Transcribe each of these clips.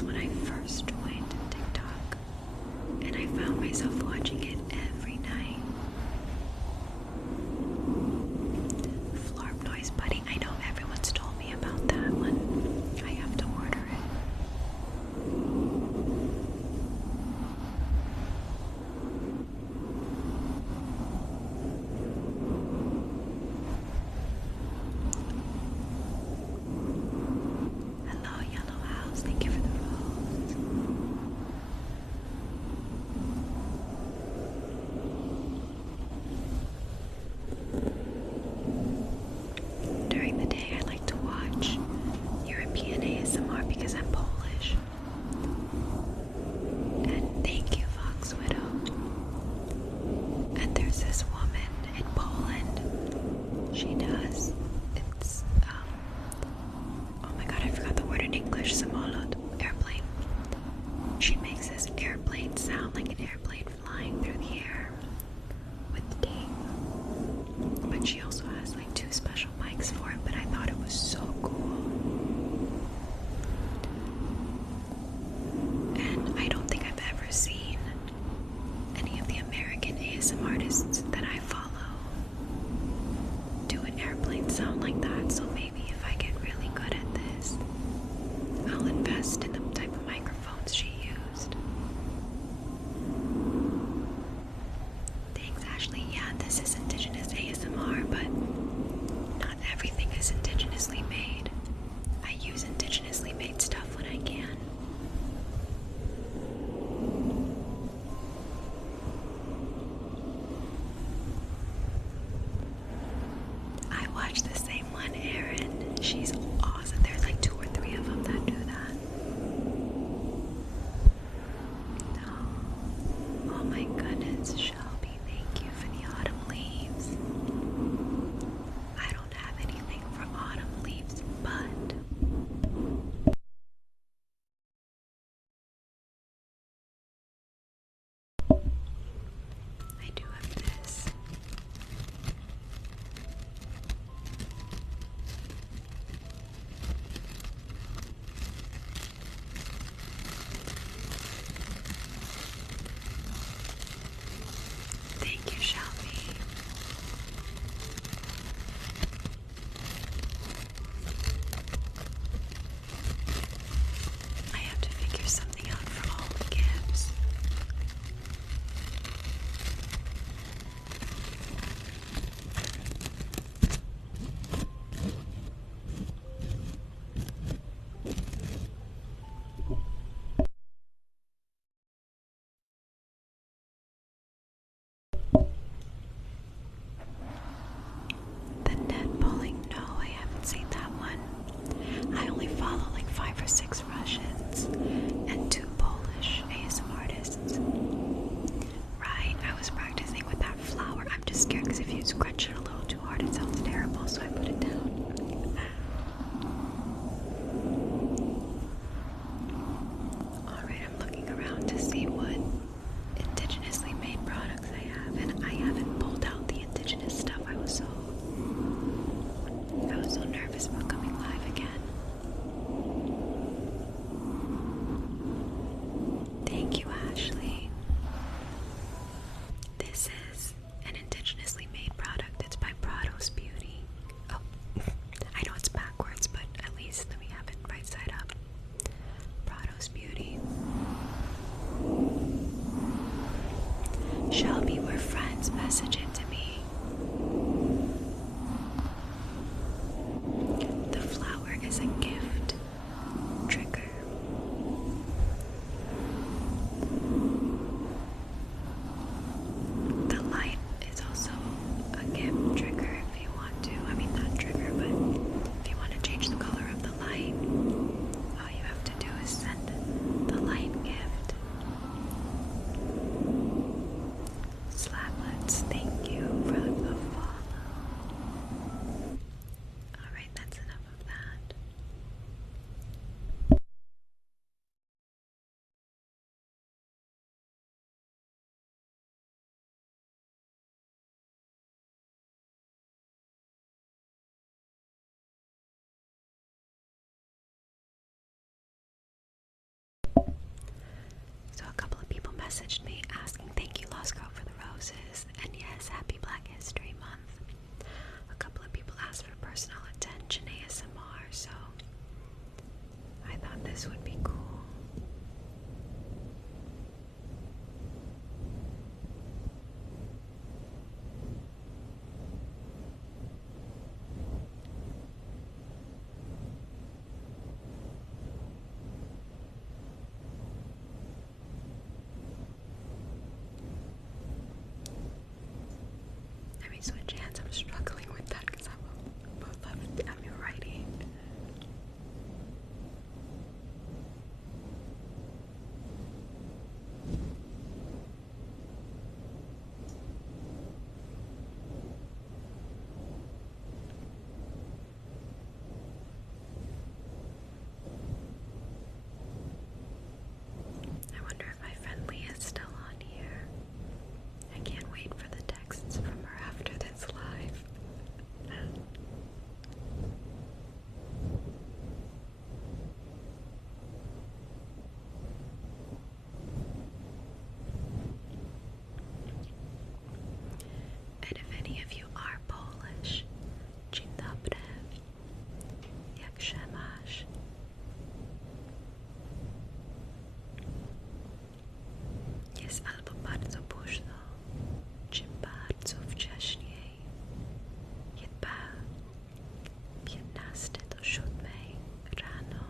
was when I first joined TikTok, and I found myself watching it every night. Flarp noise buddy. I know everyone's told me about that one. I have to order it. Hello, Yellow House. Thank you for the rose. During the day, I like to watch European ASMR because I'm Polish. And thank you, Fox Widow. And there's this woman in Poland. She does. It's oh my god, I forgot the word in English. Samolot, airplane. She makes this airplane sound like an airplane flying through the air with tape. But she also has like 2 special mics for it, but I thought it was so cool. And I don't think I've ever seen any of the American ASMR artists that I follow do an airplane sound like that, so maybe if I get really good at this, I'll invest in the type of microphones she used. Thanks, Ashley. Yeah, this is indigenous ASMR, but not everything is indigenously made. I use indigenously made stuff when I can. I watch the same one, Erin. She's awesome. There's like 2 or 3 of them that do that. Oh my goodness, Shelby, thank you for the autumn leaves. I don't have anything for autumn leaves, but I do have this. Thank you, Shelby. I have to figure something out for all the gifts. The net bowling, no, I haven't seen that one. I only follow like 5 or 6 Russians and 2 Polish ASMR artists. Right, I was practicing with that flower. I'm just scared because if you scratch it a little too hard, it sounds terrible, so I put it down. Alright, I'm looking around to see what indigenously made products I have, and I haven't pulled out the indigenous stuff. I was so nervous about coming live again. messaged me asking thank you Lost Girl for the roses, and yes, happy Black History Month. A couple of people asked for personal attention ASMR, so I thought this would be cool. Let me switch hands. I'm struggling with that because I'm both left. I'm writing. I wonder if my friend Leah is still on here. I can't wait for the texts from her after this live. And if any of you are Polish, dzień dobry, jak się masz? Jest albo bardzo późno, czy bardzo wcześniej. Chyba 15 do 7 rano.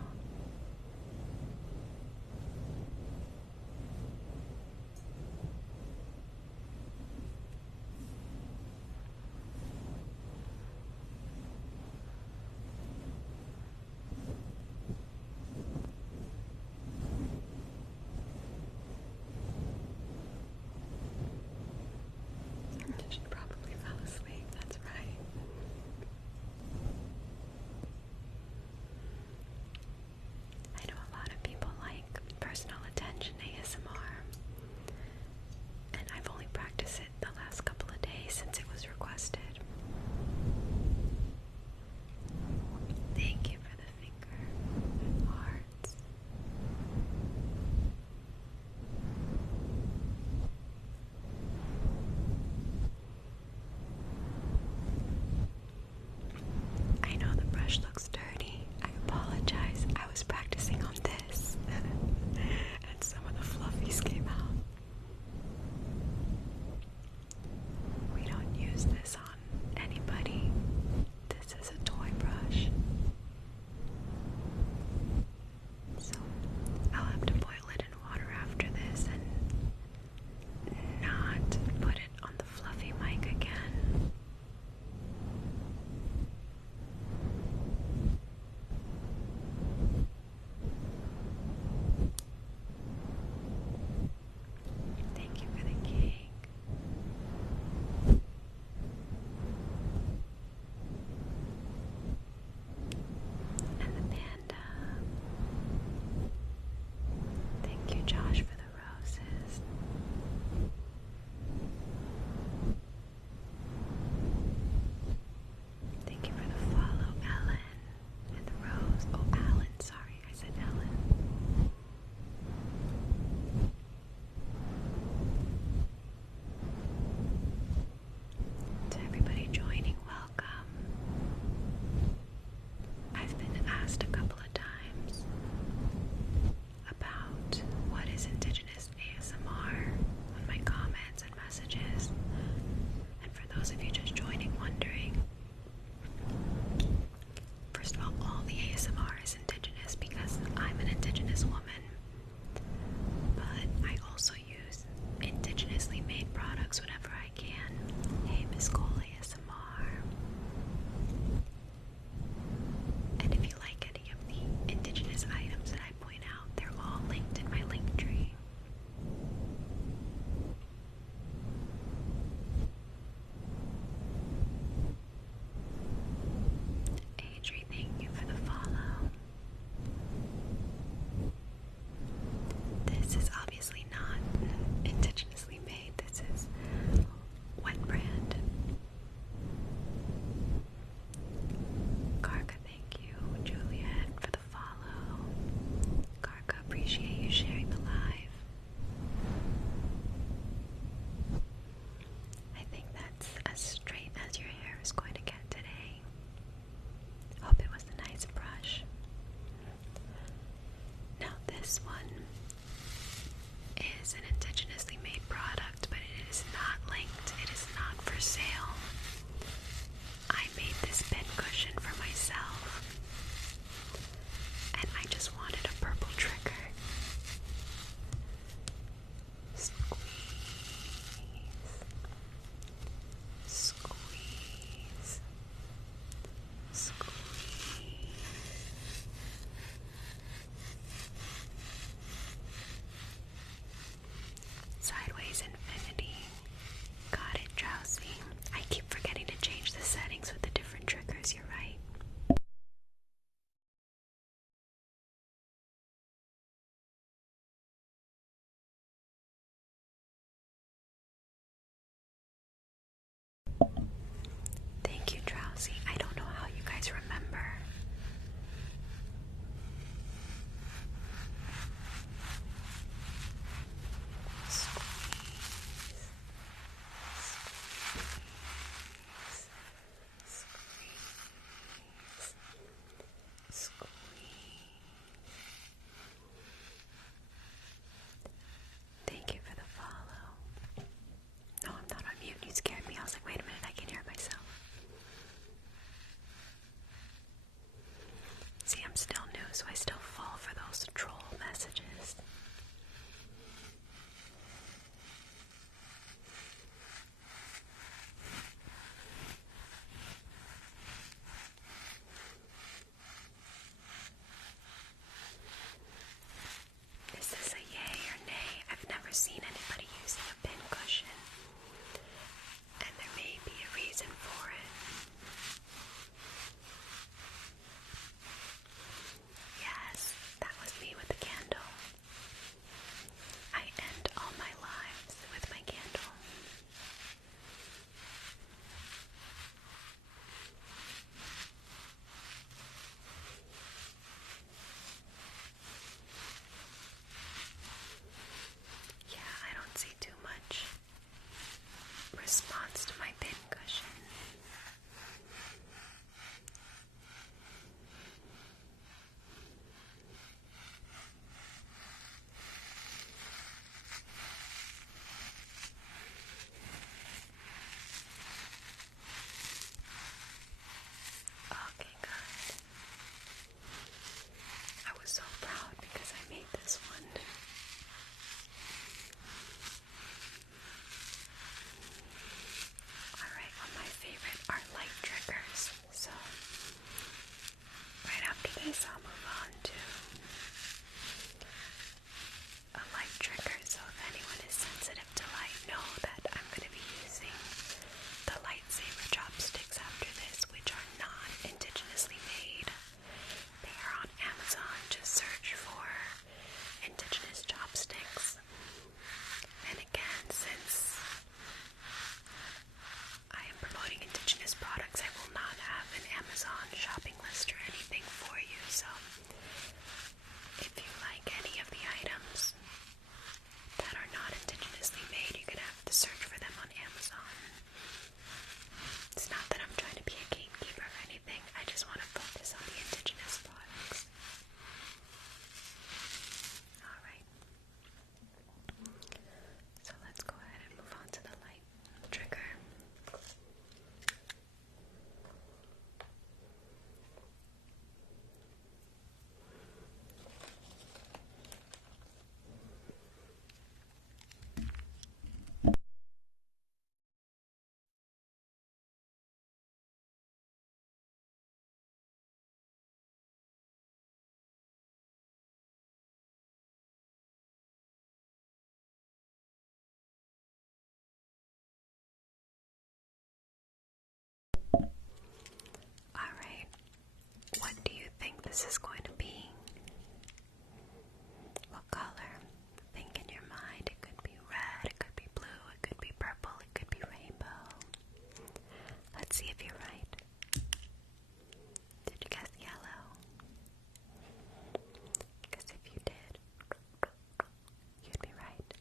She probably fell asleep, that's right. I know a lot of people like personal attention ASMR, and I've only practiced it the last couple of days since it was requested. Thank you for the finger hearts. I know the brush looks dirty. I apologize. I was practicing on this, and some of the fluffies came out. We don't use this on anybody. This is a toy brush. So I'll have to boil it in water after this and not put it on the fluffy mic again. Thank you for the cake. And the panda. Thank you, Josh, for the roses. Thank you for the follow, Ellen. And the rose. Oh, Alan, sorry, I said Ellen. To everybody joining, welcome. I've been asked a couple of times about what is Indigenous ASMR on my comments and messages. And for those of you just joining, wondering, first of all the ASMR is Indigenous because I'm an Indigenous woman, but I also use indigenously made products whenever I can. Hey, Miss Cole ASMR. And if you like any of the Indigenous items that I point out, they're all linked in my link tree. This one is an indigenously made product, but it is not linked. It is not for sale. I made this pin cushion for myself, and I just wanted a purple trigger. Squeeze, squeeze. Sideways infinity. Got it, Drowsy. I keep forgetting to change the settings with the different triggers, you're right. Thank you, Drowsy. I don't know how you guys remember. Thank you for the follow. No, I'm not on mute. You scared me. I was like, wait a minute, I can hear myself. See, I'm still new, so I still fall for those troll messages. Is this a yay or nay? I've never seen anybody using a pin cushion, and there may be a reason for it. Yes, that was me with the candle. I end all my lives with my candle. Yeah, I don't see too much response to my pin cushion. Okay, good. I was so proud because I made this one. Alright, one of my favorite are light triggers. So, right after this, I'll move on to a light trigger. So, if anyone is sensitive to light, know that I'm going to be using the lightsaber chopsticks after this, which are not indigenously made. They are on Amazon. Just search for indigenous chopsticks. And again, since I am promoting indigenous products, I will not have an Amazon shopping list or anything for you. So if you like any of the items that are not indigenously made, you're gonna have to search for them on Amazon. It's not that I'm trying to be a gatekeeper or anything. I just want to focus on the indigenous products. Alright. So let's go ahead and move on to the light trigger. Alright, what do you think this is going to be? What color? Think in your mind. It could be red, it could be blue, it could be purple, it could be rainbow. Let's see if you're right. Did you guess yellow? Because if you did, you'd be right.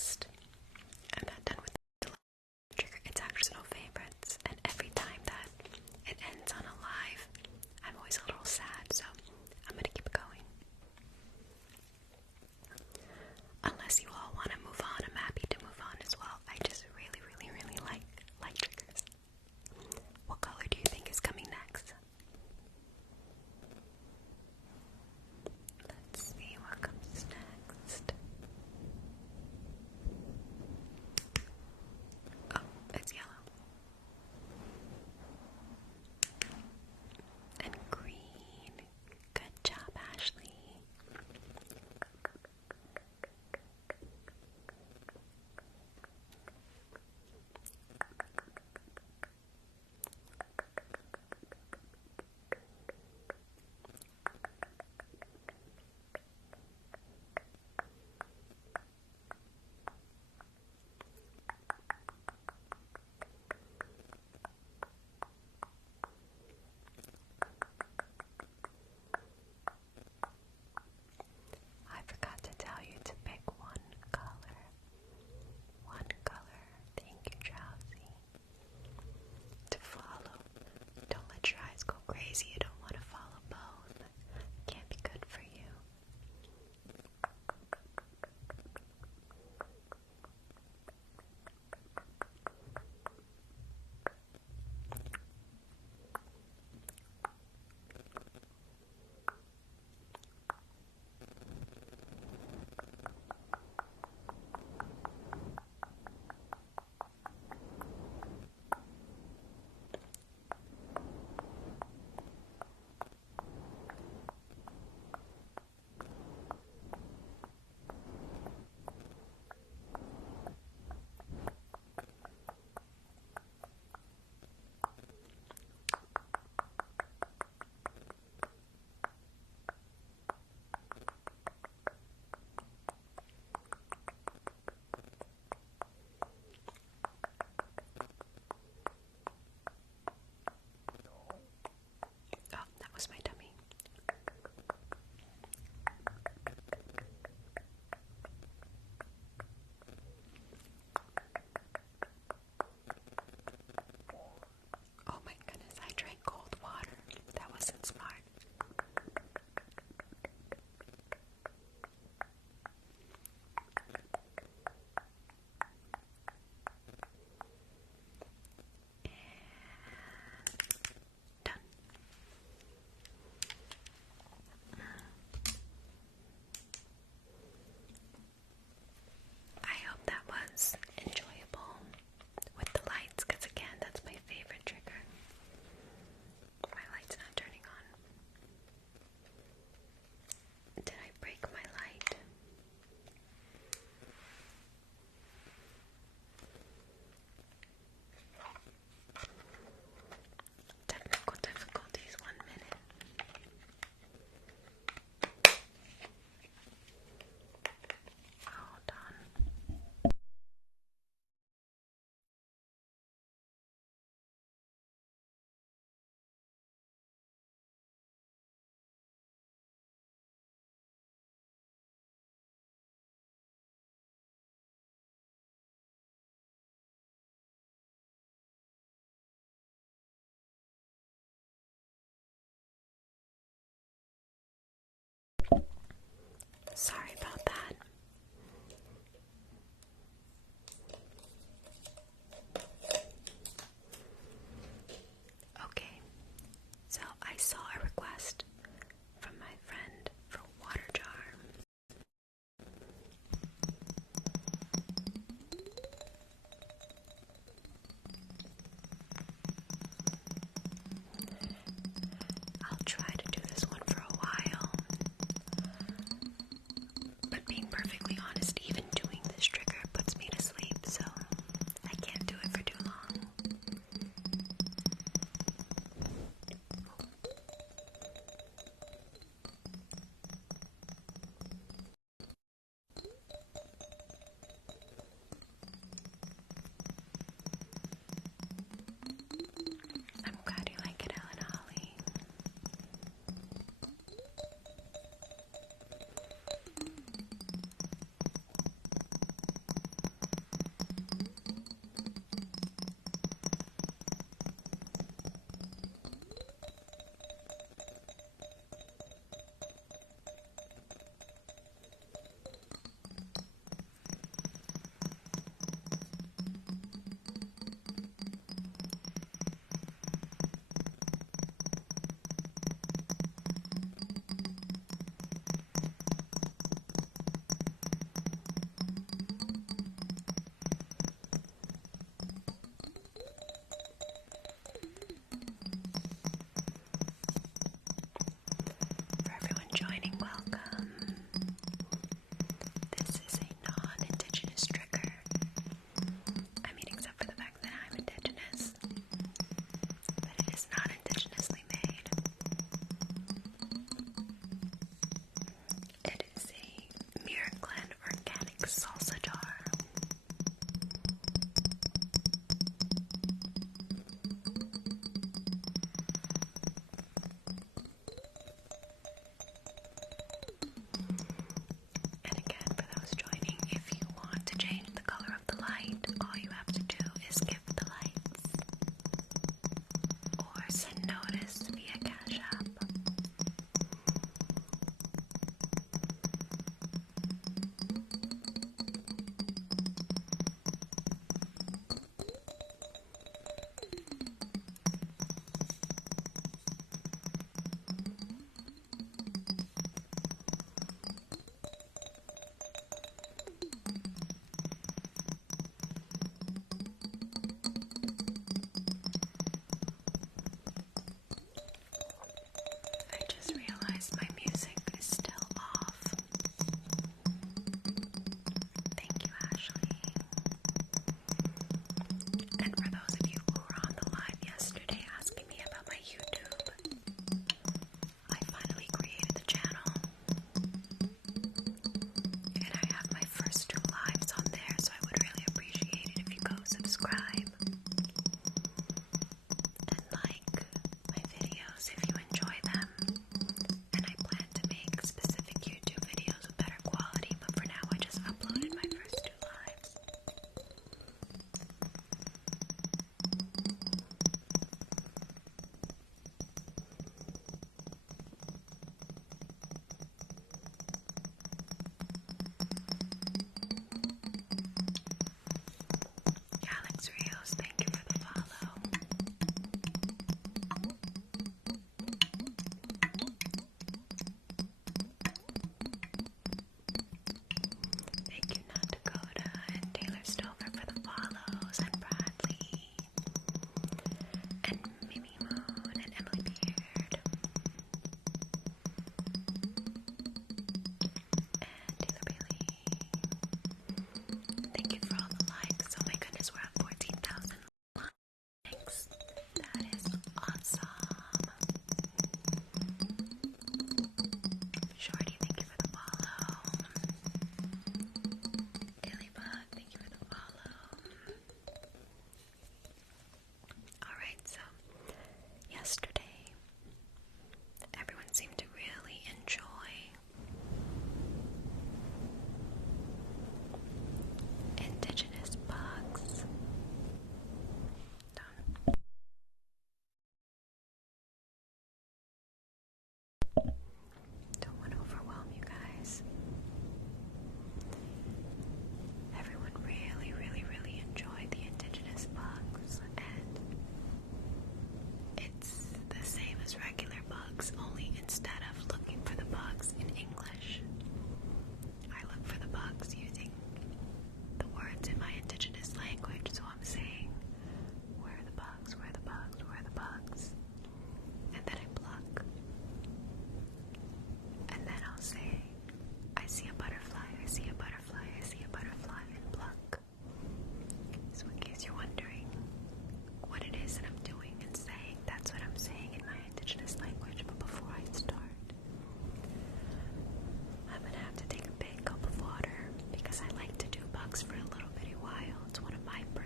next. I'm not done with the trigger. It's actually no favorites, and every time that it ends on a live, I'm always a little sad, so I'm gonna keep going. Unless you all want to move on, I'm happy to move on as well. I just really, really, really like light triggers. What color do you think is coming next? Let's see what comes next. Oh, it's yellow. And green. Good job, Ashley. I forgot to tell you to pick one color. One color. Thank you, Drowsy. To follow. Don't let your eyes go crazy. You don't want to follow both. Can't be good for you. Oh, that was my tummy. Oh my goodness, I drank cold water. That wasn't smart. Done. I hope that was enjoyable with the lights, because again, that's my favorite trigger. My light's not turning on. Did I break my light? Technical difficulties, 1 minute. Hold on. Sorry about that. Okay, so I saw a request from my friend for water jar. I'll try to do this one for a while, but being perfectly honest, even doing this trigger puts me to sleep, so I can't do it for too long. I'm glad you like it, Ellen Holly.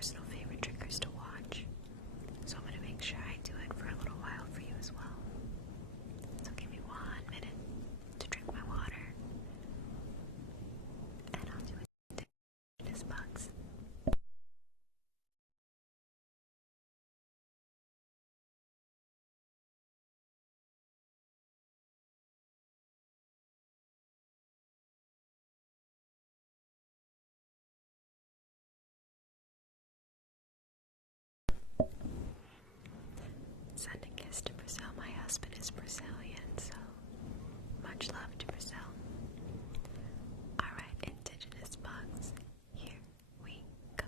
personal favorite triggers to watch. So I'm going to make sure I do it for a little while for you as well. So give me 1 minute to drink my water, and I'll do it in this box. Send a kiss to Brazil. My husband is Brazilian, so much love to Brazil. Alright, indigenous bugs. Here we go.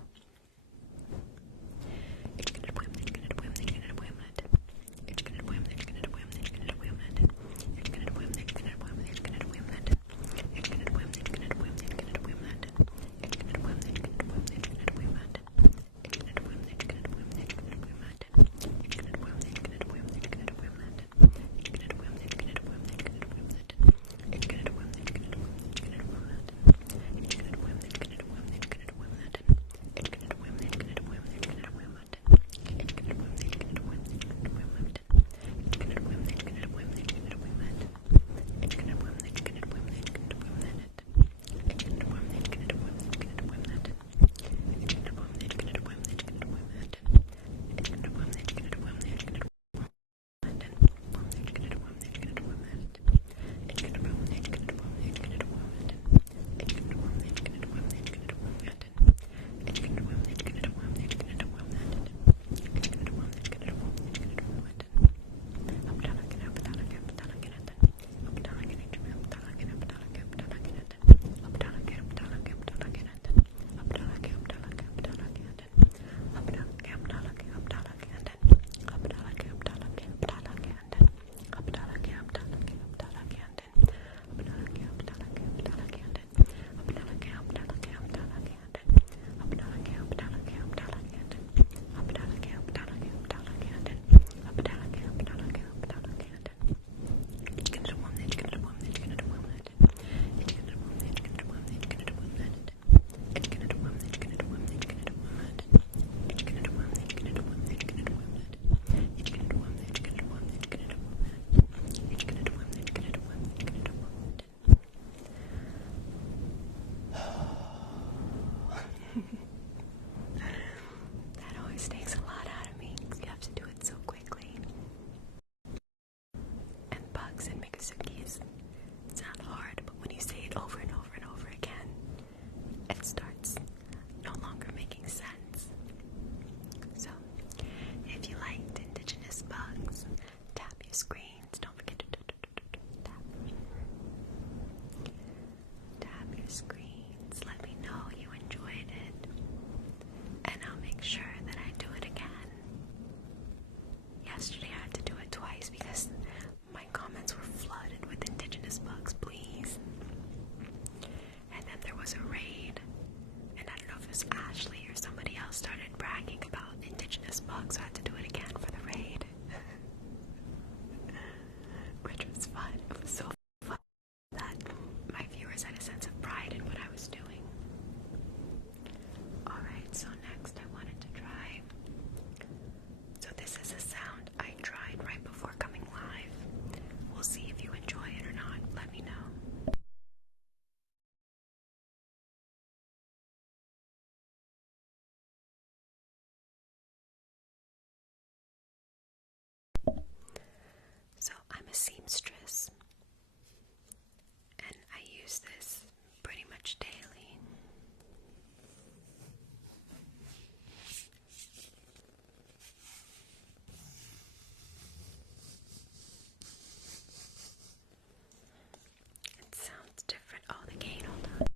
That always takes a lot out of me because you have to do it so quickly. And bugs and Mikasukis sound hard, but when you say it over and over and over again, it starts no longer making sense. So, if you liked indigenous bugs, tap your screens. Don't forget to tap your screens. Let me know you enjoyed it, and I'll make sure that I do it again. Yesterday I had to do it twice because my comments were flooded with indigenous bugs, please. And then there was a raid, and I don't know if it was Ashley or somebody else started bragging about indigenous bugs, so I had to do it again for the raid. Which was fun. It was so fun that my viewers had a sense of pride in what I was doing. Alright, so next I wanted to try. So this is a sound I tried right before coming live. We'll see if you enjoy it or not. Let me know. So I'm a seamstress, and I use this pretty much daily. It sounds different. Oh, the gain, hold on.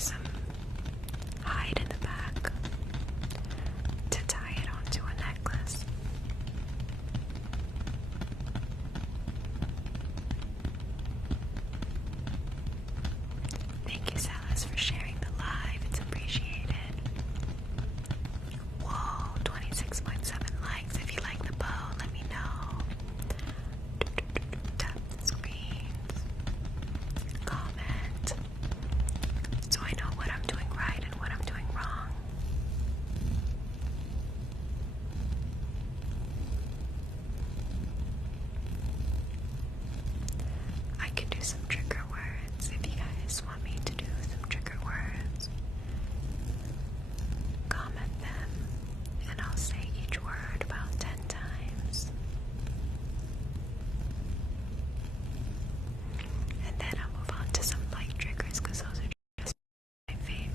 some hide in the back to tie it onto a necklace. Thank you, Salas, for sharing the live. It's appreciated. Whoa, 26.7 likes. If you like the bow, let me know. Tap the screens. Comment. So I know what I'm doing right and what I'm doing wrong. I could do some trigger words if you guys want me to do some trigger words. Comment them and I'll say each word about 10 times. And then I'll move on to some light triggers because those are just my favorite.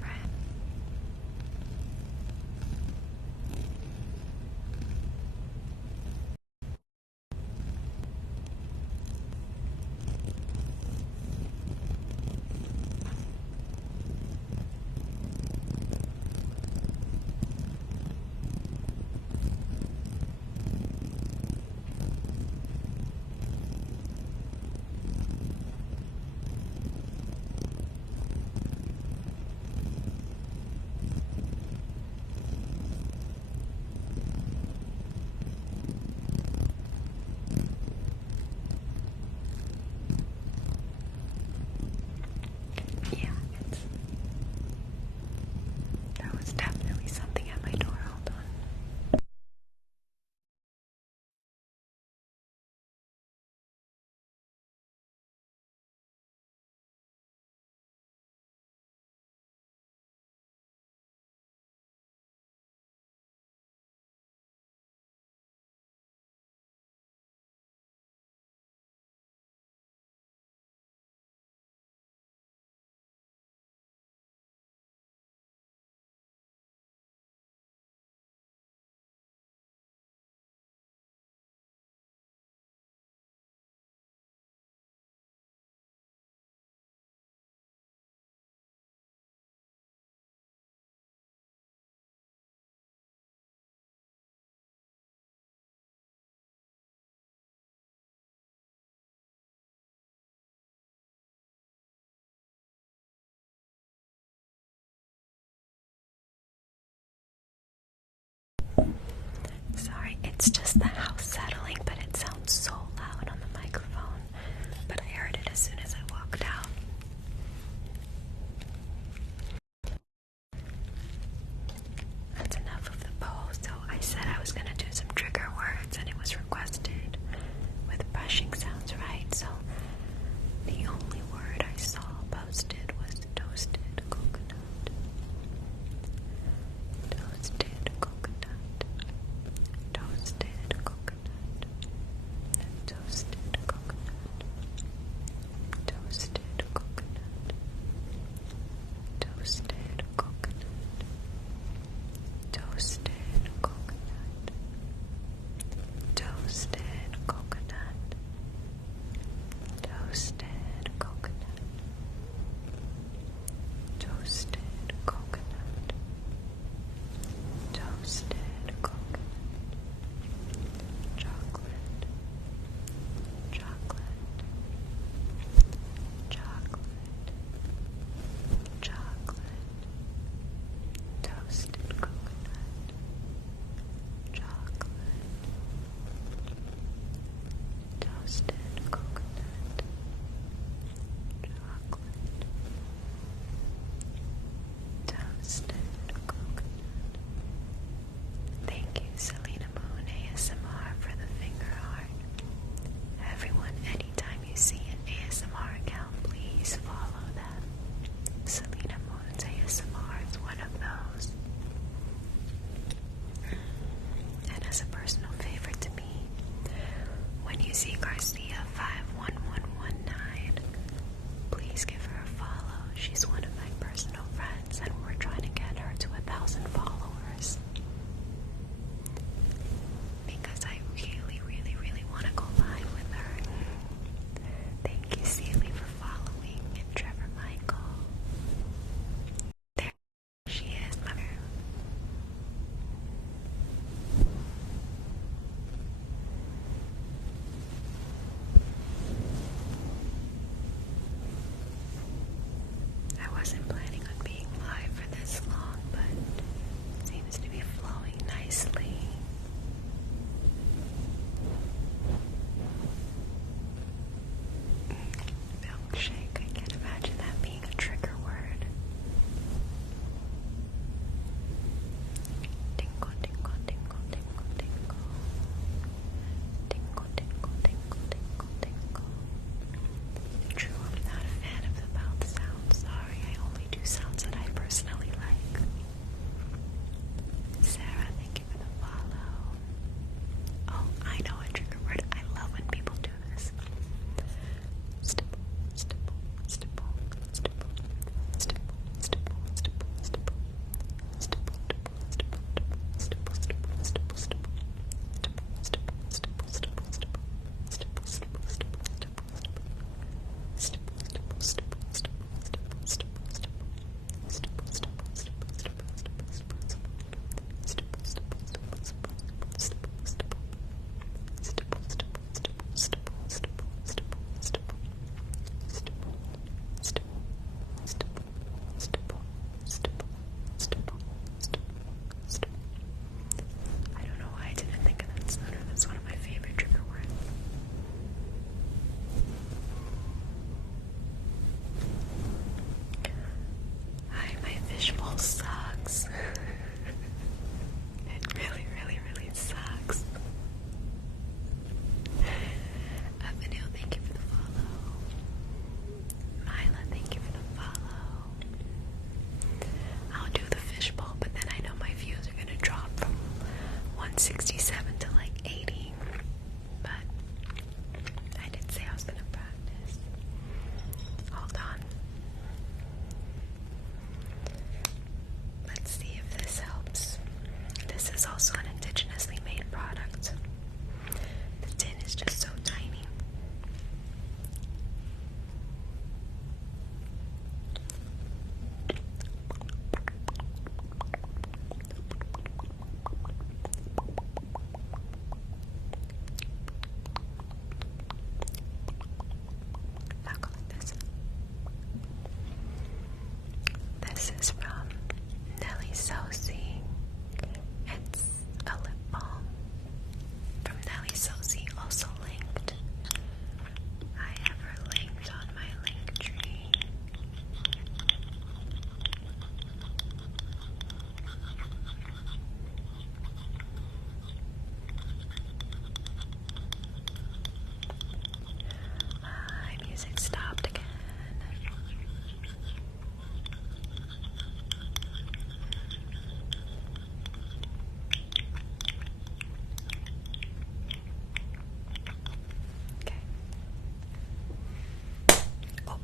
Yeah, that was definitely something at my door. Hold on. Sorry, it's just the house settling, but it sounds so loud on the microphone. But I heard it as soon as I walked out. That's enough of the bow. So I said I was going to do some trigger words, and it was requested with brushing sounds, right? So the only word I saw posted was toasted coconut. Toasted coconut. Toasted coconut. Toasted coconut. Toasted coconut. Toasted coconut. Toasted coconut. Toasted coconut. Toasted coconut. Toasted coconut. Toasted coconut. Chocolate. Chocolate. Chocolate. Chocolate. Toasted coconut. Chocolate. Toasted coconut. Chocolate. Toasted coconut. Thank you, Selena Moon ASMR, for the finger heart. Everyone, anytime you see an ASMR account, please follow them. Selena Moon's ASMR is one of those. And as a personal favorite to me, when you see Garcia 51119, please give her a follow. She's one of my personal friends, and we're trying to get her to 1,000 followers. Because I really, really, really want to go live with her. Thank you, Celie, for following, and Trevor wasn't planning on being live for this long, but it seems to be flowing nicely. Milkshake, I can't imagine that being a trigger word. Tingle, tingle, tingle, tingle, tingle. Tingle, tingle, tingle, tingle, tingle. True, I'm not a fan of the mouth sounds. Sorry, I only do sounds that I personally like. Sarah, thank you for the follow. Oh, I know a trigger word. I love when people do this. Stipple, stipple, stipple, stipple, stipple, stipple, stipple, stipple, stipple, stipple, stipple, stipple, stipple, stipple, stipple. I don't know why I didn't think of that sooner. That's one of my favorite trigger words. Hi, my fishbowl sucks. It really, really, really sucks. Avenue, thank you for the follow. Myla, thank you for the follow. I'll do the fishbowl, but then I know my views are gonna drop from 167 to like 80. But I did say I was gonna practice. Hold on. Let's see if this helps. This is also an indigenously made product. The tin is just so tiny. I'll go like this. This is from Nelly Sosi. It's a lip balm from Nelly Sosi, also linked. I have her linked on my link tree. My music stopped again. Okay. Oh.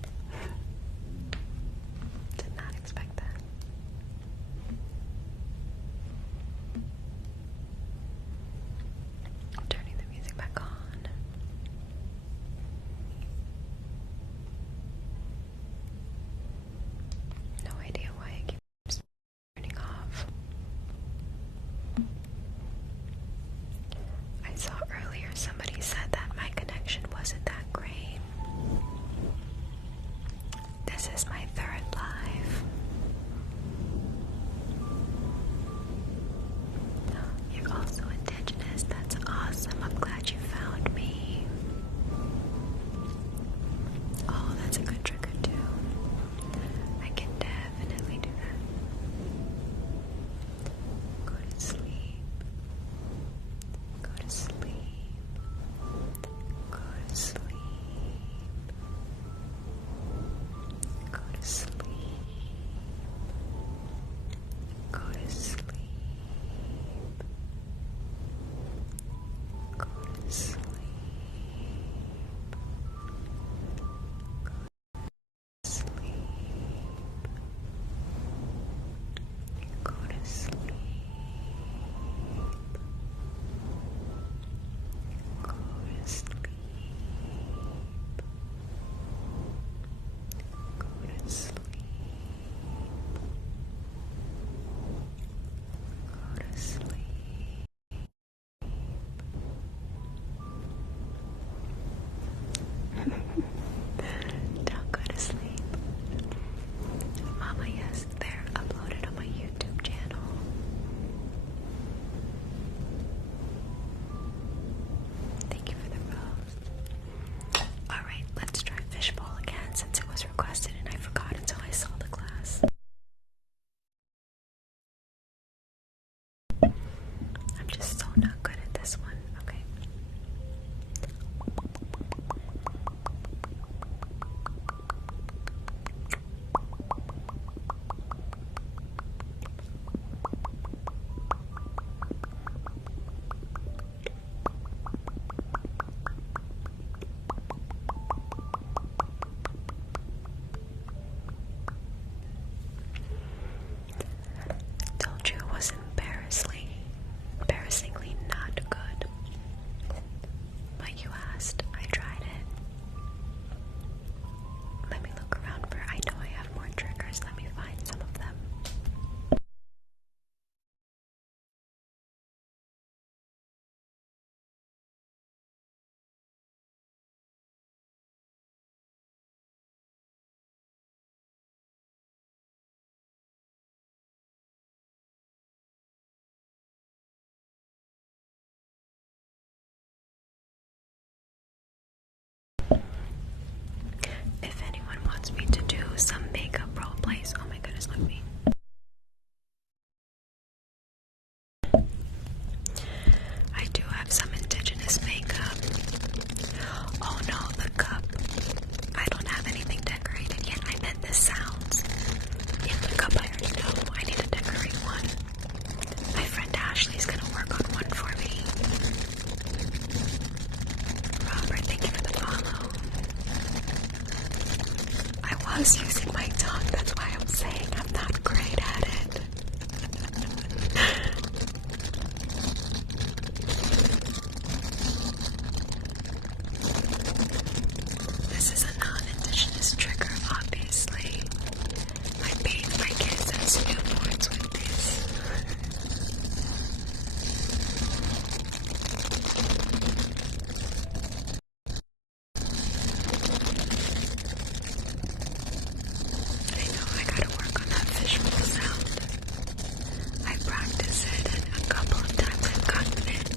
Did not expect that. Turning the music back on. No idea why it keeps turning off. I saw earlier somebody said that my connection wasn't that great. This is my third live. You're also indigenous. That's awesome. I'm glad you found me. Oh, that's a good trigger too. I can definitely do that. Go to sleep. Go to sleep. Go to sleep. Go to sleep. Go to sleep. Go to sleep. Sleep. Go to sleep. Go to sleep. Go to sleep. was using my tongue, that's why I'm saying I'm not great at it. This is a non-indigenous trigger, obviously. I bathe my kids as newborns with this. I know I gotta work on that fishbowl sound. I practice it and a couple of times I've gotten it.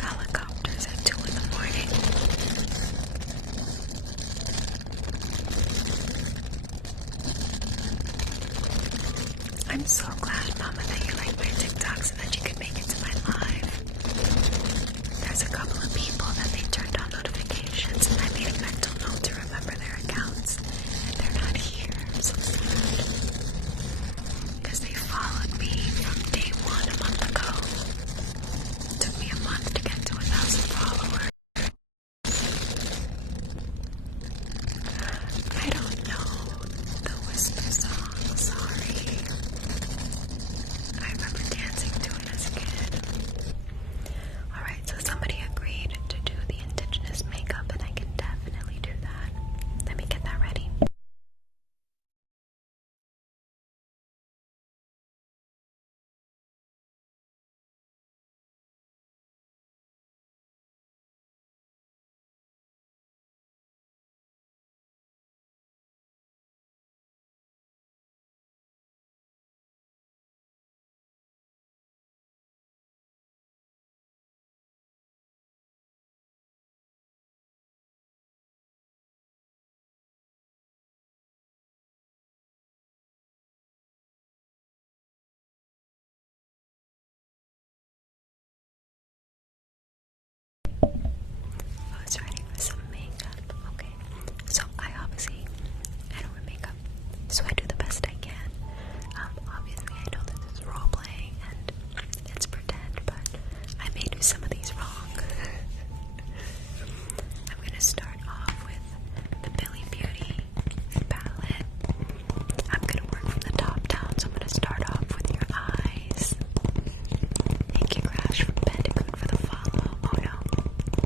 Helicopters at 2 in the morning. I'm so glad, Mama, that you like my TikToks and that you could make it to my live. There's a couple of people that they turned on notifications and I made a mental note to remember their accounts. And they're not here. I'm so sad. Because they followed me from day one a month ago. It took me a month to get to 1,000 followers. I don't know the Whisper song, sorry. I remember dancing to it as a kid. Alright, so somebody agreed to do the indigenous makeup and I can definitely do that. Let me get that ready. I was ready for some makeup. Okay. So I don't wear makeup. So I do the best I can. Obviously I know this is role playing and it's pretend, but I may do some of these wrong. I'm gonna start off with the Billy Beauty palette. I'm gonna work from the top down, so I'm gonna start off with your eyes. Thank you, Crash, from Bandicoot for the follow. Oh no.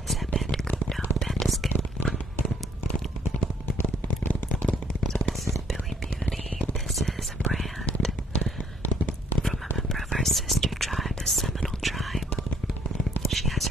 Is that Bandicoot? No, Bandiscuit. So this is Billy Beauty. This is a brand from a member of our sister tribe, the Seminole tribe. She has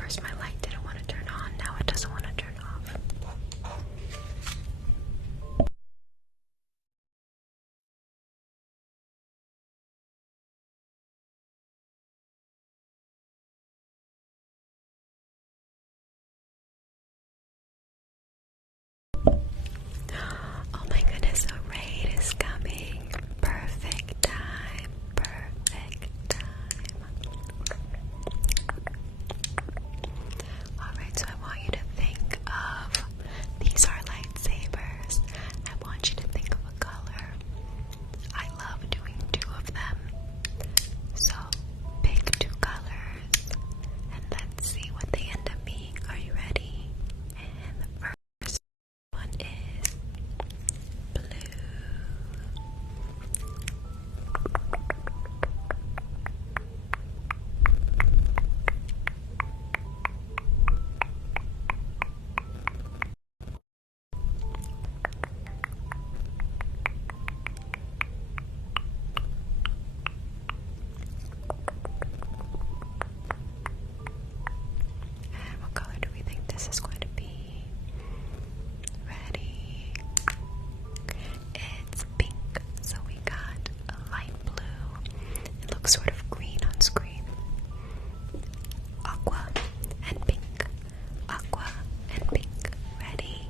first my light didn't want to turn on, now it doesn't want to turn off. Oh my goodness, a raid is coming. Perfect time. Perfect time. Alright, so I want you to think of, these are lightsabers. I want you to think of a color. I love doing 2 of them. So pick 2 colors and let's see what they end up being. Are you ready? And the first one is blue. And what color do we think this is going to be? Ready? It's pink. So we got a light blue. It looks sort of green on screen. Aqua and pink. Aqua and pink. Ready?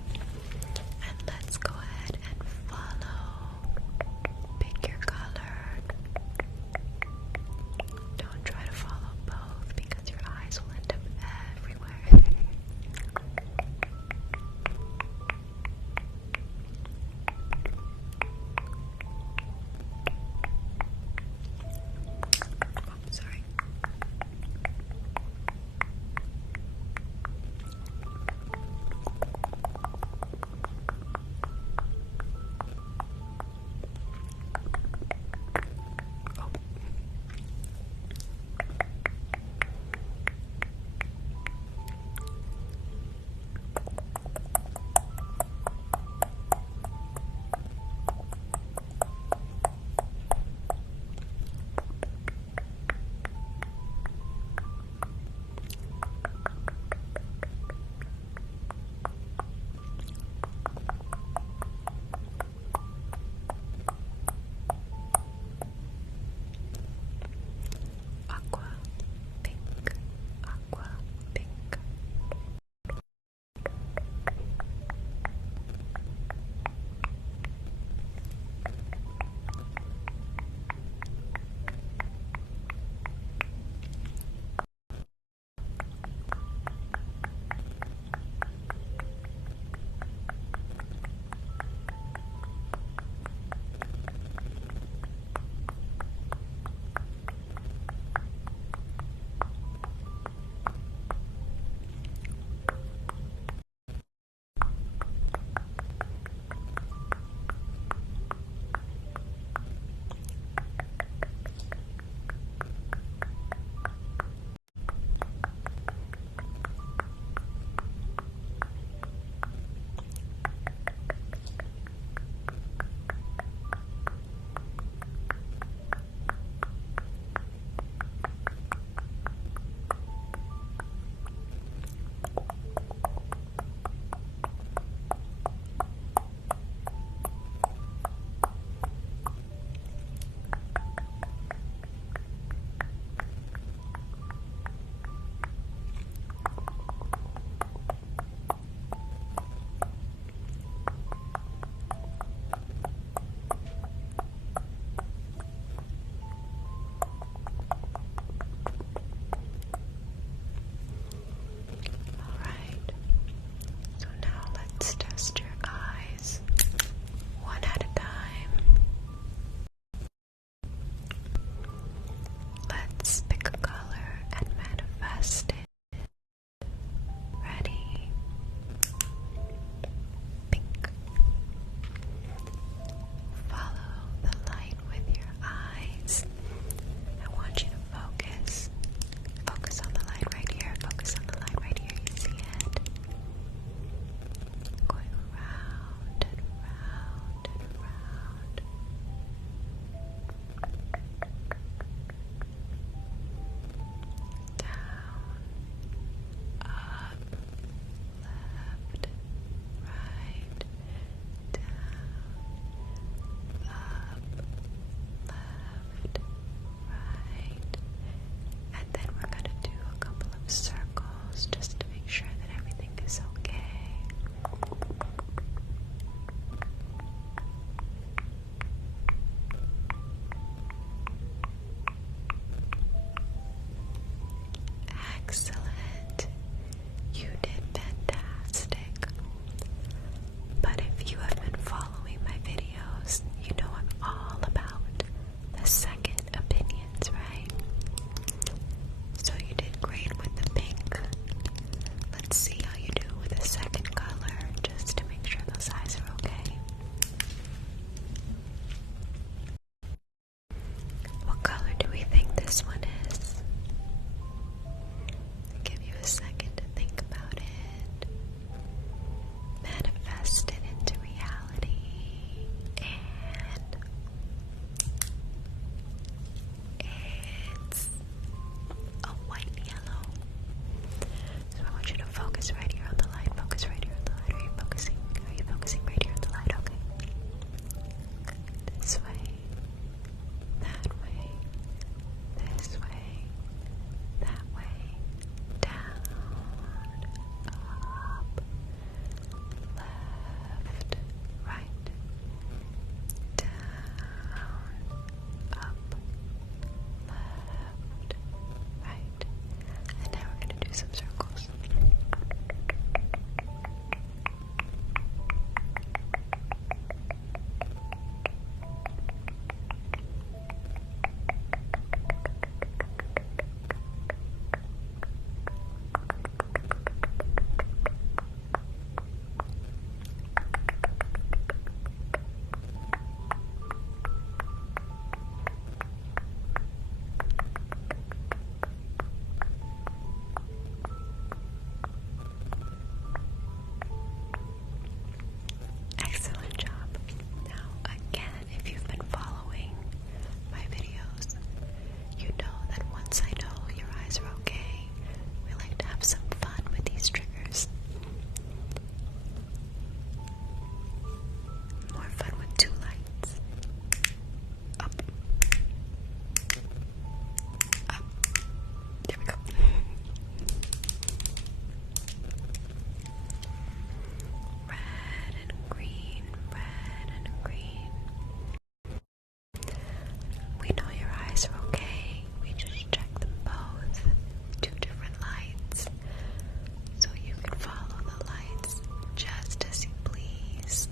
And let's go ahead and follow. Pick your color. Don't try to follow both because your eyes will end up everywhere. Oh, sorry. Oh. Aqua, pink, aqua, pink. Alright, so now let's test your eyes one at a time. Let's pick a color and manifest it. Ready? Pink. Follow the light with your eyes. I want you to focus. Focus on the light right here. Focus on the light right here. You see it? Going This one is. I'll give you a second to think about it. Manifest it into reality. And it's a white yellow. So I want you to focus right here on the light. Focus right here on the light. Are you focusing? Are you focusing right here on the light? Okay. This way. That way. This way. That way. Down. Up. Left. Right. Down. Up. Left. Right. And now we're going to do some circles. Excellent job. Now, again, if you've been following my videos, you know that once I know your eyes are okay, we like to have some fun with these triggers. More fun with two lights. Up. Up. There we go. Red and green, red and green. We know your eyes are okay. We just check them both. Two different lights. So you can follow the lights just as you please.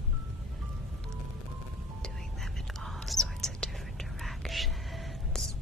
Doing them in all sorts of different directions.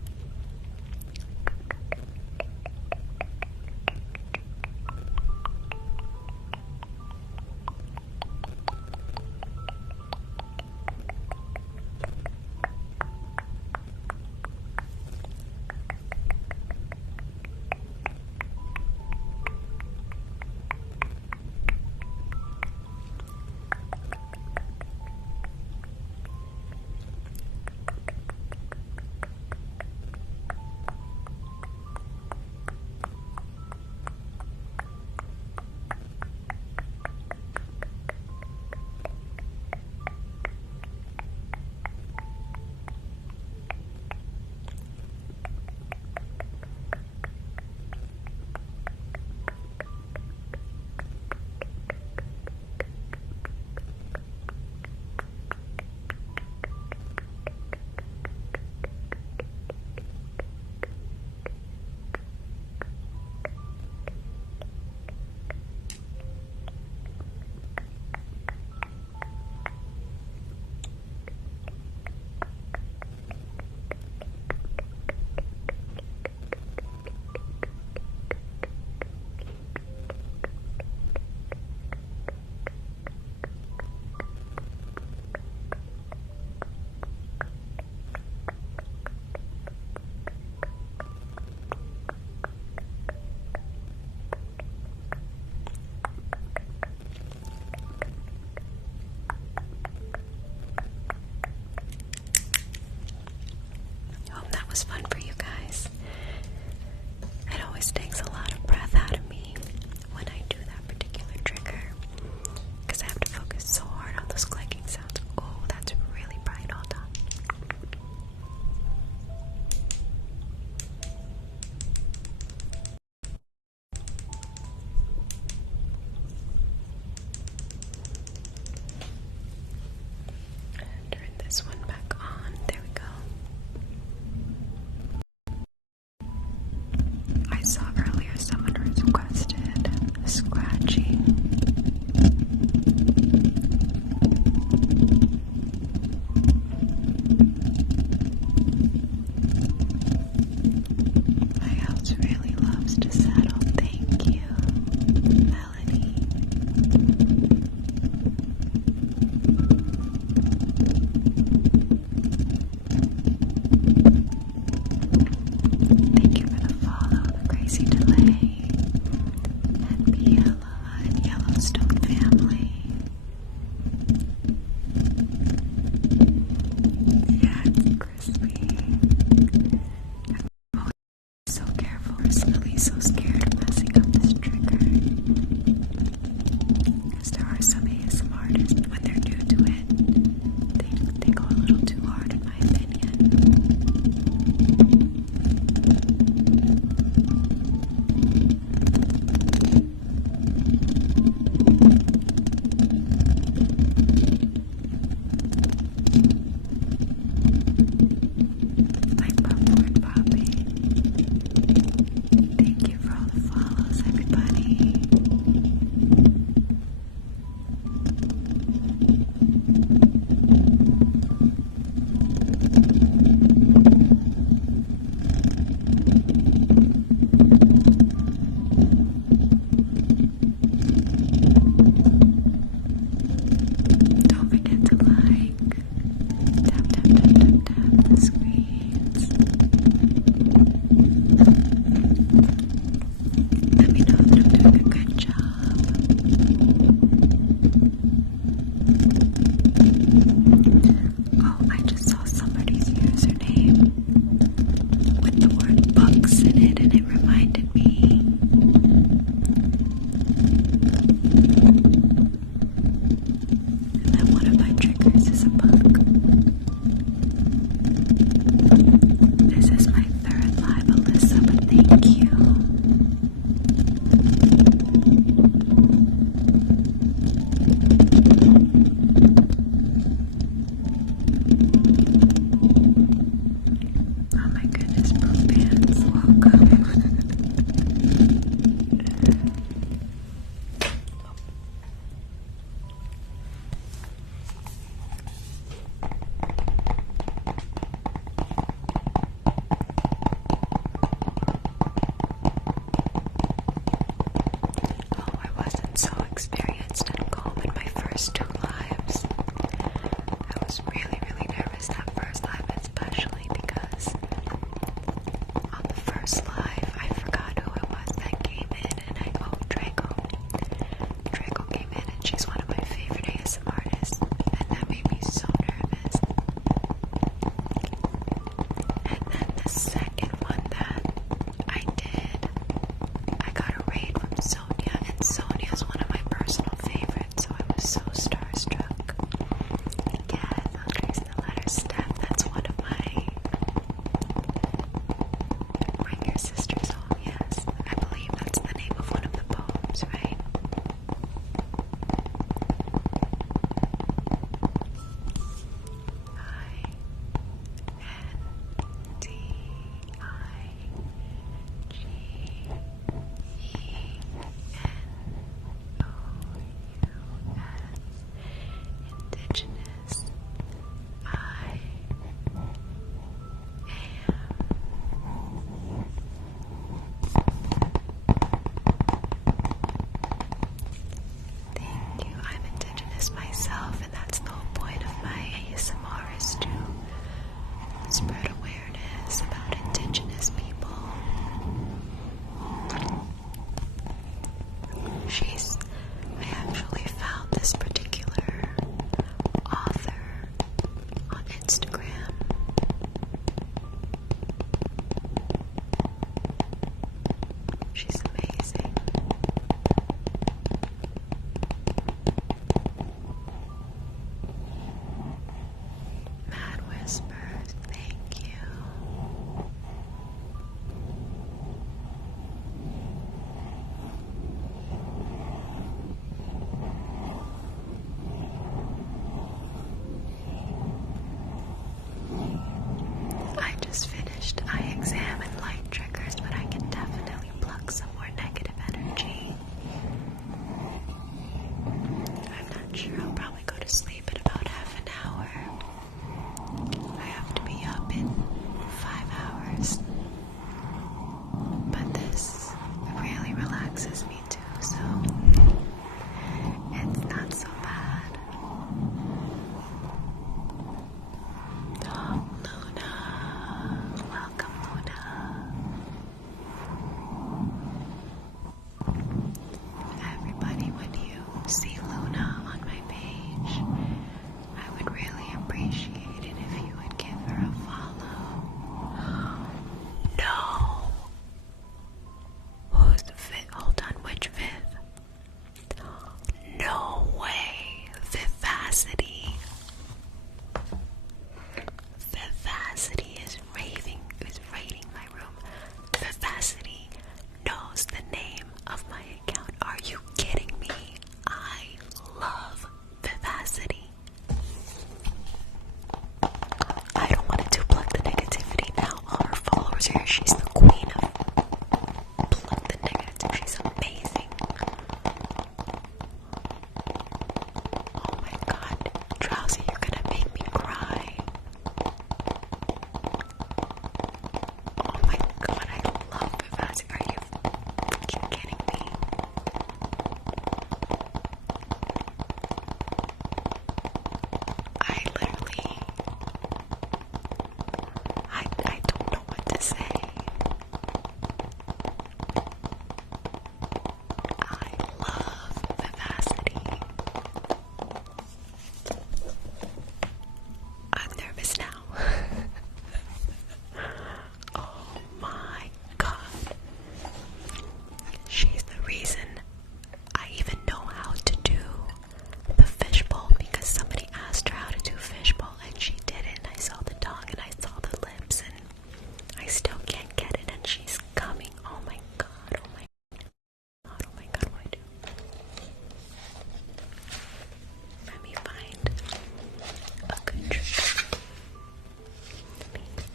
Hope that was fun for you guys. It always takes a lot of breath out of me when I do that particular trigger because I have to focus so hard on those clicking sounds. Oh, that's really bright. Hold on. Turn this one back on. There we go. I saw earlier someone requested scratching. My house really loves to settle. Thank you, Melanie. Tracy DeLay and Biella and Yellowstone Family. Yeah, it's crispy. I'm always so careful, personally so scared of messing up this trigger. Because there are some ASMR artists, when they're new to it, they go a little too hard in my opinion. Like Popcorn Poppy. Thank you for all the follows, everybody. Don't forget to like, tap, tap, tap, tap, tap the screens. Let me know that I'm doing a good job. Oh, I just saw somebody's username with the word bugs in it, and it reminded me. That one of my triggers is a bug. This is my third live, Alyssa, but thank you. Oh my goodness, poop pants, welcome. Oh, I wasn't so experienced at home in my first two lives. I was really, really nervous that first live, especially because on the first live, I forgot who it was that came in, and Draco. Draco came in, and she's one of my favorite ASMR artists, and that made me so nervous. And then the second one that I did, I got a raid from Sonia, and Sonia's one of my personal favorites, so I was so starstruck. Yes, I'll trace the letter step. That's one of my Bring Your Sister swear she's the queen of plug the negative. She's amazing. Oh my god, Drowsy, you're gonna make me cry. Oh my god, I love Vivazzi. Are you freaking kidding me? I literally, I don't know what to say. I love Vivacity. I'm nervous now. Oh my god. She's the reason I even know how to do the fishbowl, because somebody asked her how to do fishbowl and she did it, and I saw the tongue and I saw the lips and I still can't get it, and she's coming. Oh my god, oh my god, oh my god, what do I do? Let me find a good trick.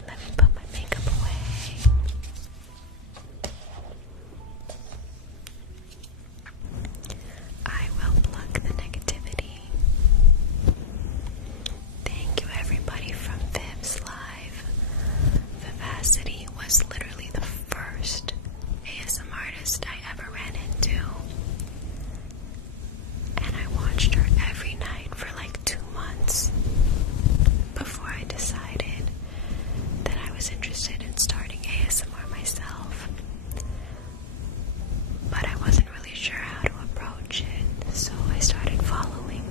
Let me put my makeup away. I will plug the negativity. Thank you everybody from Viv's Live. Vivacity was literally the first ASM artist I ever ran into. And I watched her every night for like 2 months before I decided that I was interested in starting ASMR myself. But I wasn't really sure how to approach it, so I started following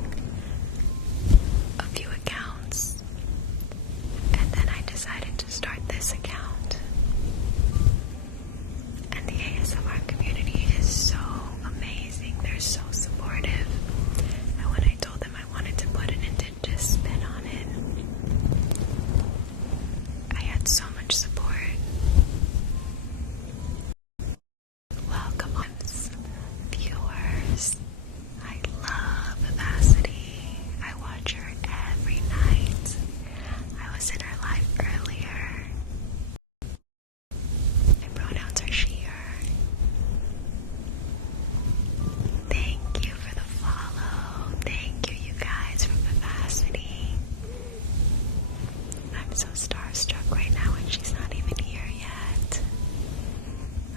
a few accounts, and then I decided to start this account. And the ASMR community is so amazing, they're so supportive, and when I told them I wanted to put an indigenous spin on it, I had so much support. Welcome, viewers. I love Vivacity. I watch her every night. I was in her live earlier. My pronouns are she, her. Thank you for the follow. Thank you, you guys, for Vivacity. I'm so starstruck right now and she's not even here yet.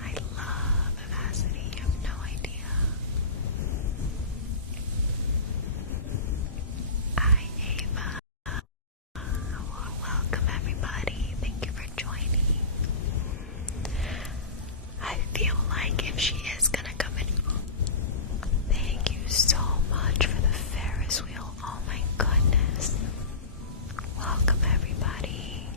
I love Vivacity. You have no idea. Hi, Ava. Welcome, everybody. Thank you for joining. I feel like if she is gonna come in, thank you so much for the Ferris wheel. Oh my goodness. Welcome, everybody.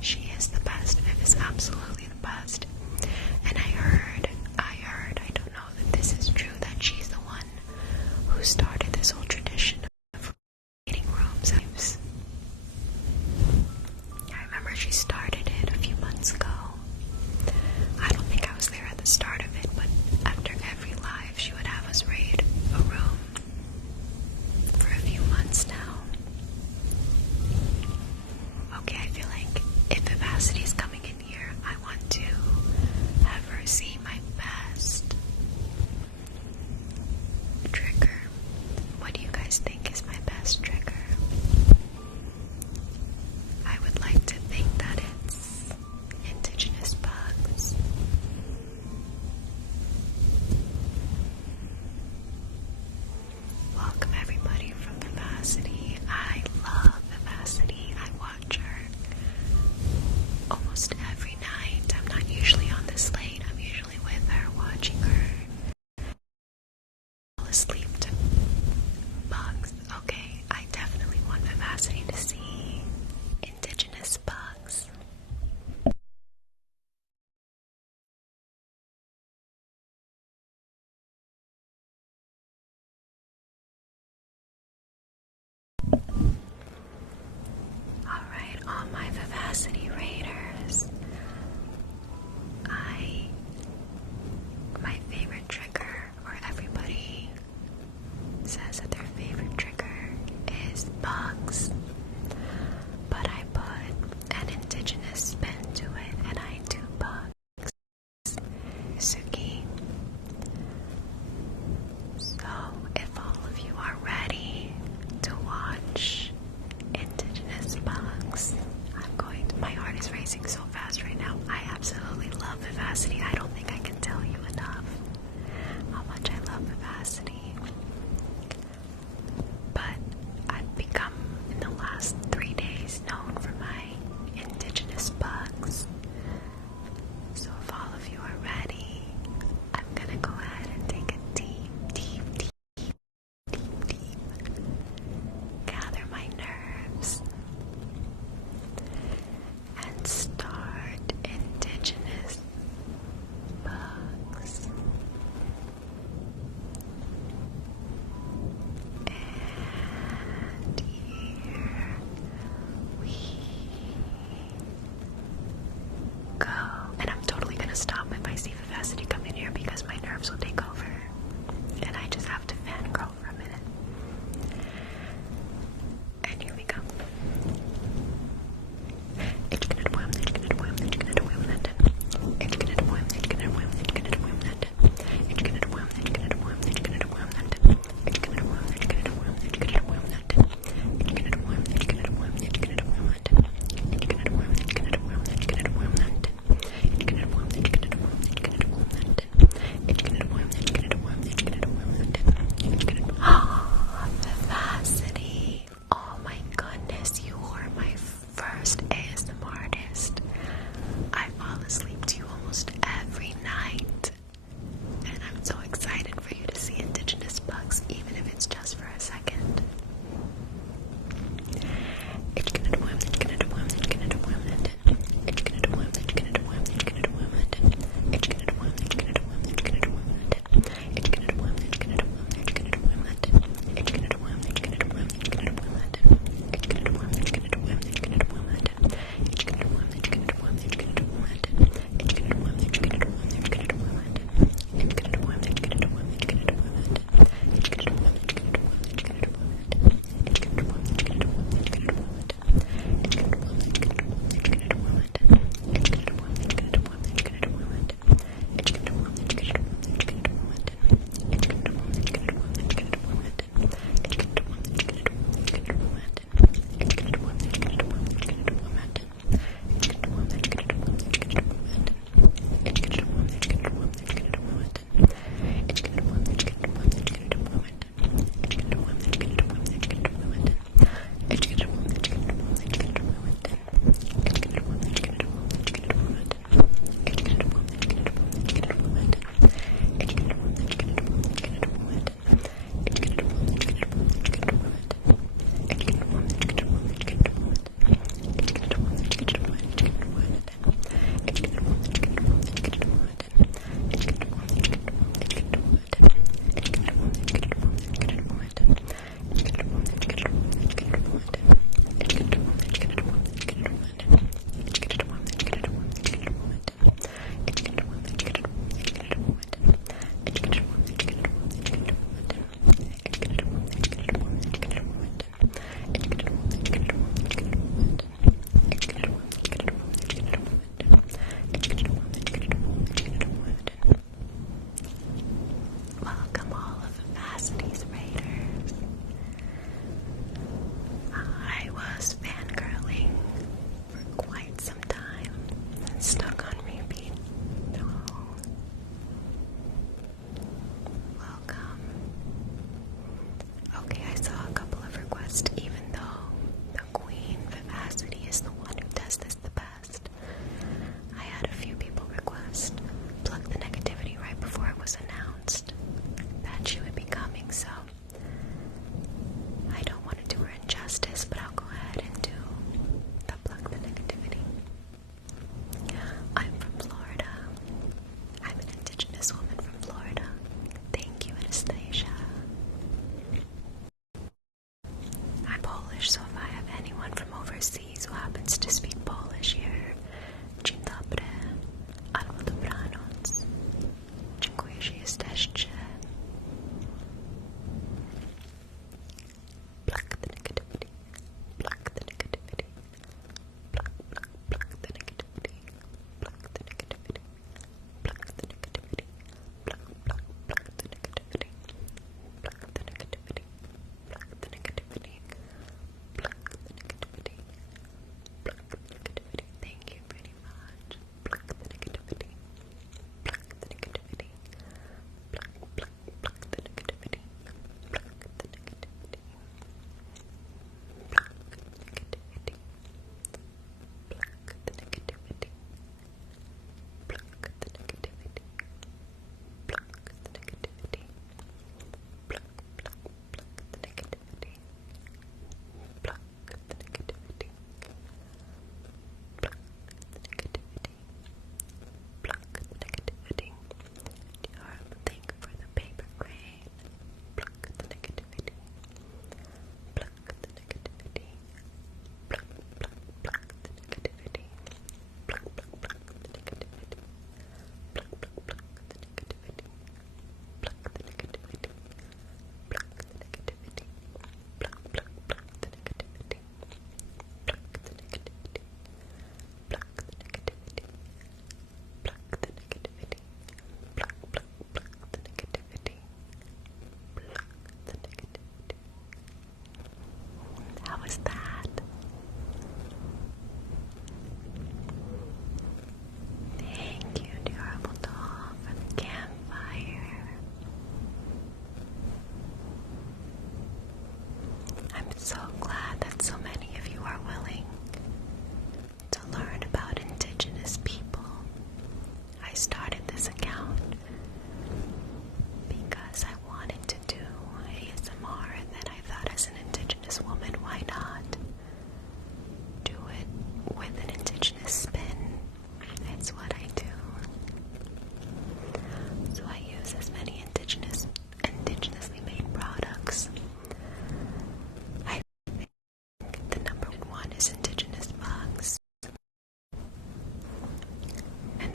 She is the best. Viv is absolutely the best. And I heard, I don't know that this is true, that she's the one who started this whole tradition of eating rooms. I remember she started it a few months ago. I don't think I was there at the start of it, but after every live, she would have us raid a room for a few months now. Okay, I feel like if Vivacity is coming in here, I want to have her see my best trigger. What do you guys think is my best trigger? I would like to think that it's indigenous bugs. Welcome everybody from Vivacity. I love Vivacity. I watch her almost every night. I'm not usually on this late. I'm usually with her, watching her fall asleep to bugs. Okay, I definitely want Vivacity to see indigenous bugs. Alright, all my Vivacity raiders, rising so fast right now. I absolutely love Vivacity. I don't think I can tell you enough how much I love Vivacity. But I've become, in the last 3 days, known for my indigenous bugs. So if all of you are ready, I'm gonna go ahead and take a deep gather my nerves and start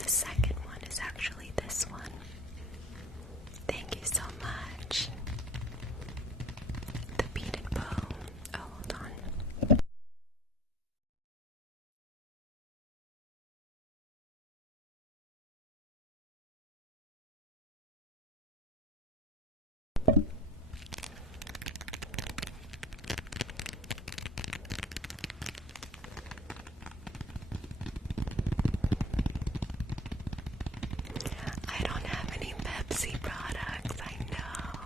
the second one is actually this one. Thank you so much. The beaded bow. Oh, hold on. I don't have any Pepsi products, I know.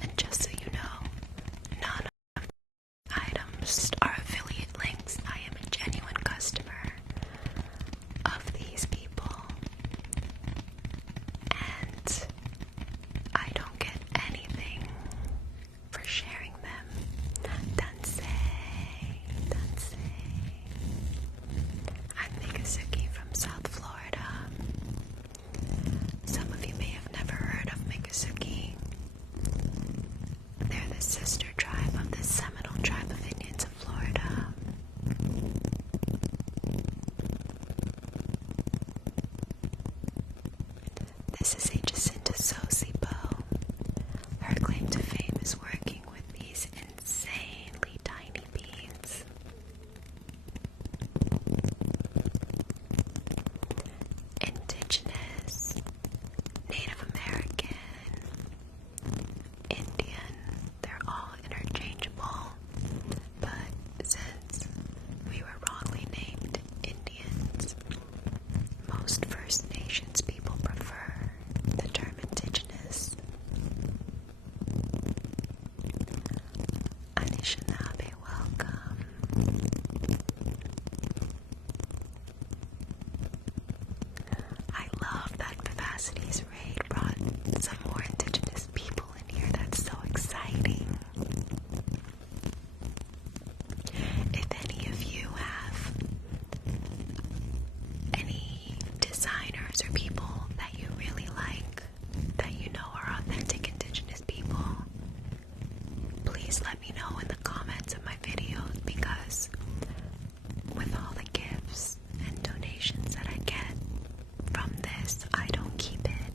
And just so you know, none of the items are affiliate links. I am a genuine customer of these people. And I don't get anything for sharing them. Danse. I'm Mikazuki from South Florida. Some of you may have never heard of Mikazuki. They're the sister tribe of the Seminole tribe of Indians of Florida. This is a Jacinta Sosi bow. Her claim to fame is working with these insanely tiny beads. Indigenous, Native American, Indian, they're all interchangeable, but since we were wrongly named Indians, most First Nations people prefer the term Indigenous. Anishinaabe, welcome. I love that Vivacity's raid brought some more Indigenous people in here. That's so exciting. If any of you have any designers or people that you really like, that you know are authentic Indigenous people, please let me know in the comments of my videos, because with all the gifts and donations that I get from this, I don't keep it.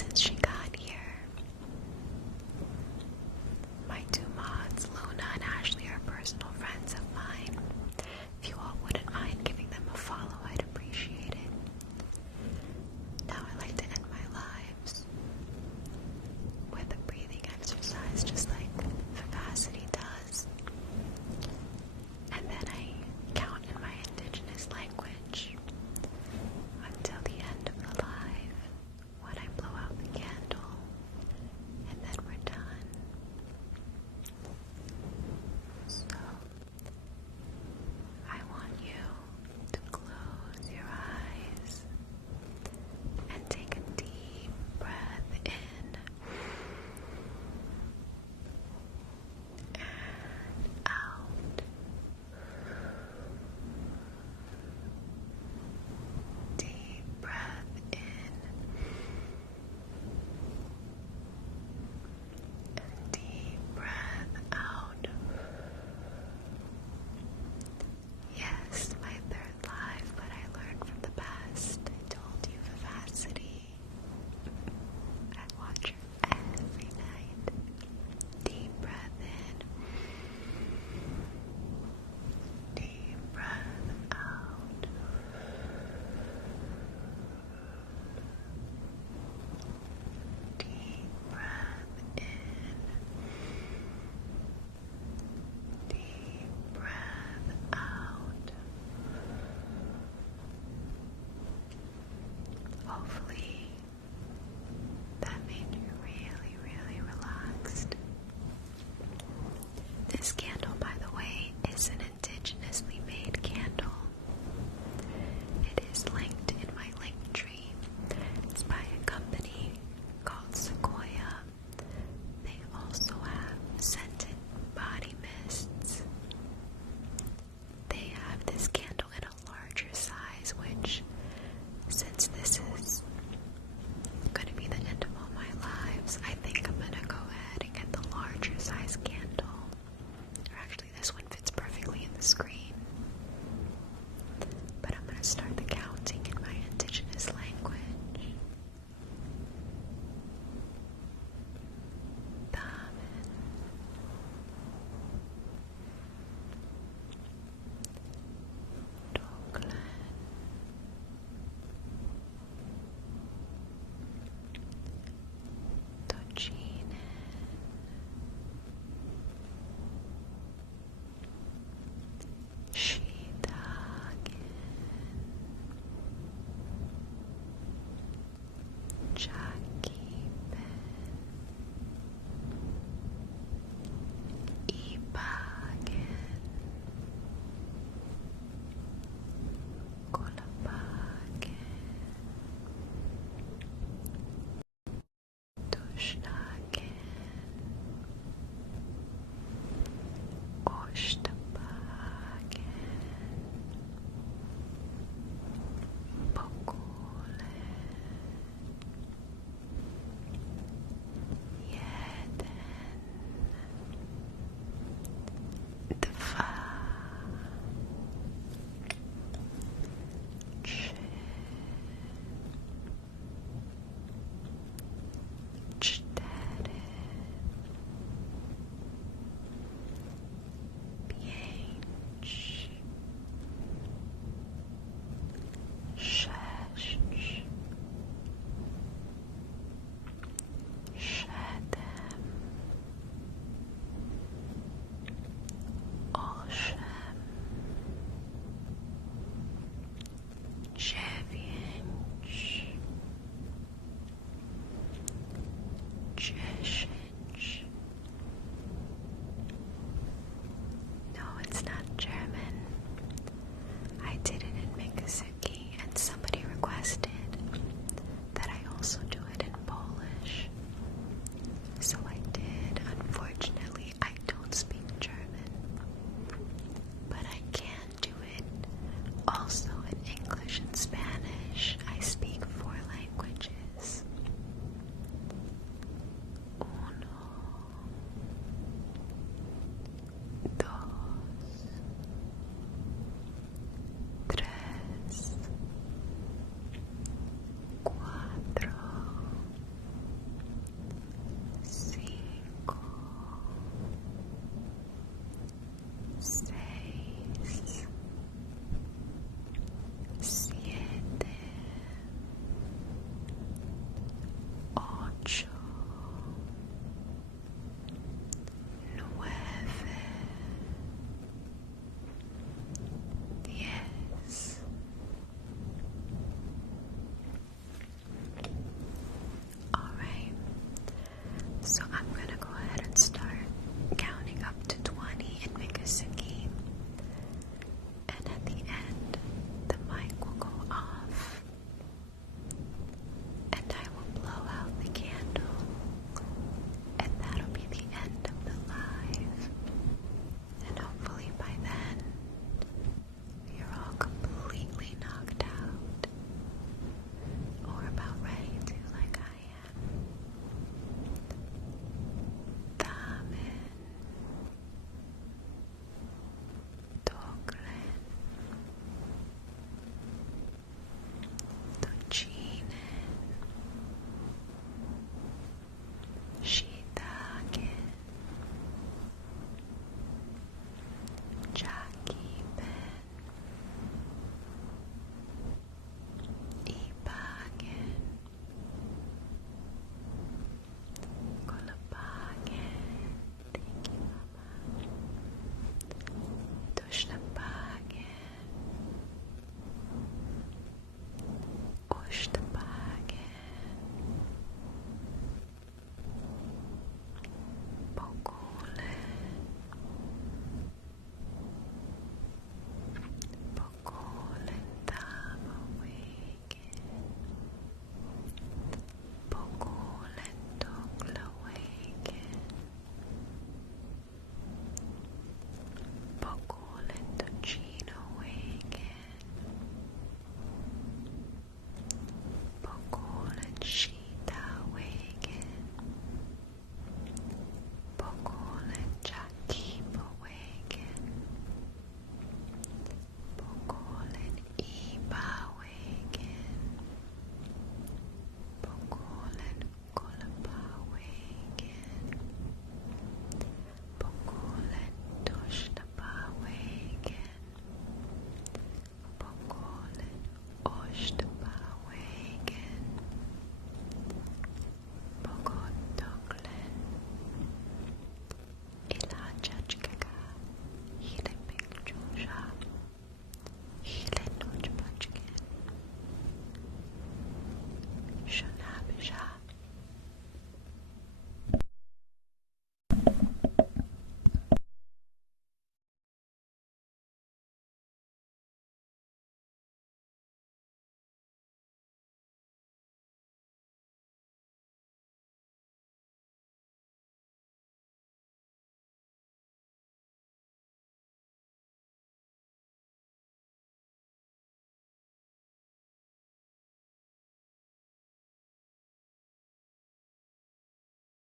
since she